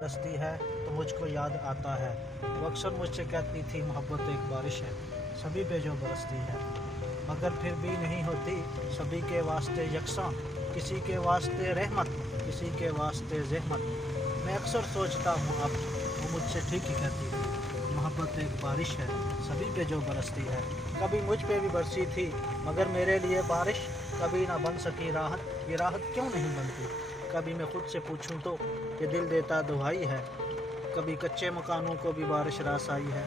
बरसती है तो मुझको याद आता है, वो अक्सर मुझसे कहती थी मोहब्बत एक बारिश है सभी पे जो बरसती है, मगर फिर भी नहीं होती सभी के वास्ते यकसां, किसी के वास्ते रहमत किसी के वास्ते जहमत। मैं अक्सर सोचता हूँ अब वो मुझसे ठीक ही कहती थी, मोहब्बत एक बारिश है सभी पे जो बरसती है। कभी मुझ पे भी बरसी थी मगर मेरे लिए बारिश कभी ना बन सकी राहत, ये राहत क्यों नहीं बनती। कभी मैं खुद से पूछूं तो ये दिल देता दुहाई है, कभी कच्चे मकानों को भी बारिश रास आई है।